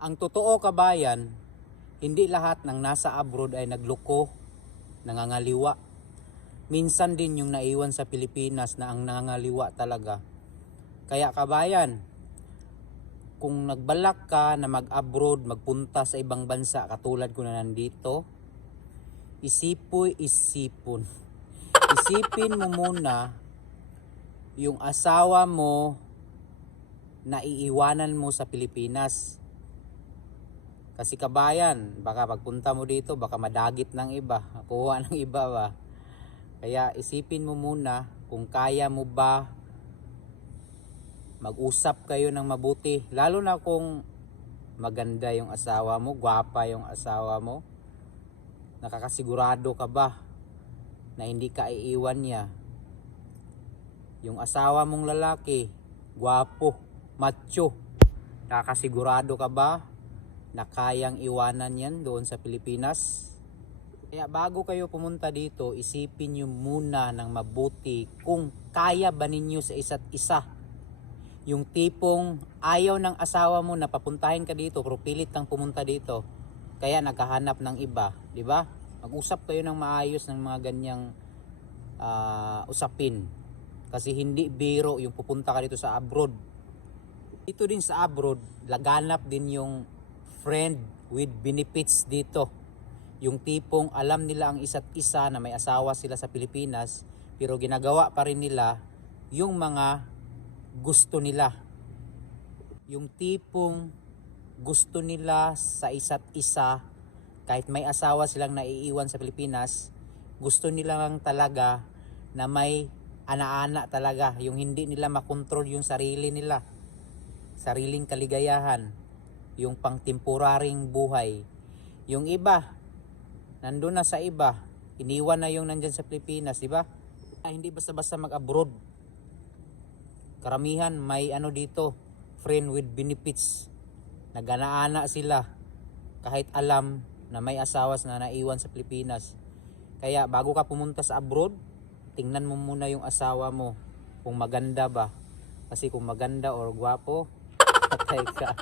Ang totoo kabayan, hindi lahat ng nasa abroad ay nagloko, nangangaliwa. Minsan din yung naiwan sa Pilipinas na ang nangangaliwa talaga. Kaya kabayan, kung nagbalak ka na mag-abroad, magpunta sa ibang bansa katulad ko na nandito, isipin mo muna yung asawa mo na iiwanan mo sa Pilipinas. Kasi kabayan, baka pagpunta mo dito, baka madagit ng iba, kuha ng iba ba. Kaya isipin mo muna kung kaya mo ba mag-usap kayo ng mabuti. Lalo na kung maganda yung asawa mo, gwapa yung asawa mo. Nakakasigurado ka ba na hindi ka iiwan niya? Yung asawa mong lalaki, gwapo, macho, nakakasigurado ka ba na kayang iwanan yan doon sa Pilipinas? Kaya bago kayo pumunta dito, isipin nyo muna ng mabuti kung kaya ba ninyo sa isa't isa. Yung tipong ayaw ng asawa mo na papuntahin ka dito, pero pilit kang pumunta dito, kaya naghahanap ng iba, di ba? Mag-usap kayo ng maayos ng mga ganyang usapin. Kasi hindi biro yung pupunta ka dito sa abroad. Dito din sa abroad, laganap din yung friend with benefits dito. Yung tipong alam nila ang isa't isa na may asawa sila sa Pilipinas, pero ginagawa pa rin nila yung mga gusto nila. Yung tipong gusto nila sa isa't isa, kahit may asawa silang naiiwan sa Pilipinas, gusto nila lang talaga na may ana-ana talaga, yung hindi nila makontrol yung sarili nila, sariling kaligayahan, yung pang-temporaring buhay. Yung iba, nandun na sa iba, iniwan na yung nandyan sa Pilipinas, di ba? Hindi basta-basta mag-abroad. Karamihan may dito, friend with benefits. Nagana-ana sila kahit alam na may asawas na naiwan sa Pilipinas. Kaya bago ka pumunta sa abroad, tingnan mo muna yung asawa mo kung maganda ba. Kasi kung maganda or gwapo, patay ka.